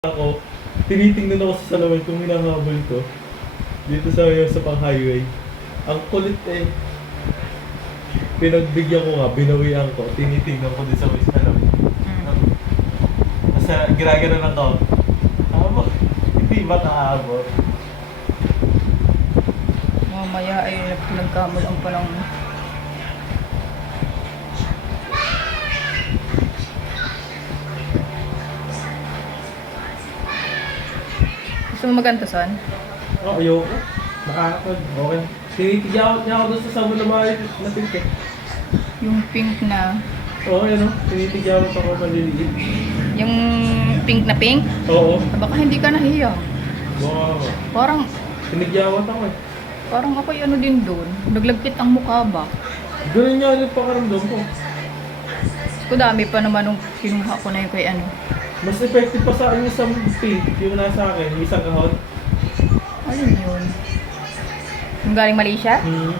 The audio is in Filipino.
ako, tinitingnan ako sa salamin kung hinahabol ko. Dito sa pang-highway. Ang kulit eh. Pinagbigyan ko nga, binawian ko, tinitingnan ko din sa may salamin. Nasa ginagano ng tao. Habol. Hindi makahabol. Mamaya ay nagkamulang pa lang. Gusto mo maganda son? Oh, ayoko. Nakakapag. Okay. Tinitigyan niya ako doon sa sabon na mga na pink eh. Yung pink na, Oo, yan o. Tinitigyan ako maliliit. yung pink na pink? Oo. Baka hindi ka nahiya. Wow. Parang, Tinigyawat ako eh. parang ako'y ano din doon. Naglagkit ang mukha ba? Ganun nga yung pakaramdam ko. Kudami pa naman nung kinuha ko na yung kay ano. Mas effective pa sa akin yung isang pink, yung nasa akin, yung isang kahon. Alin yun? Yung galing Malaysia? Hmm.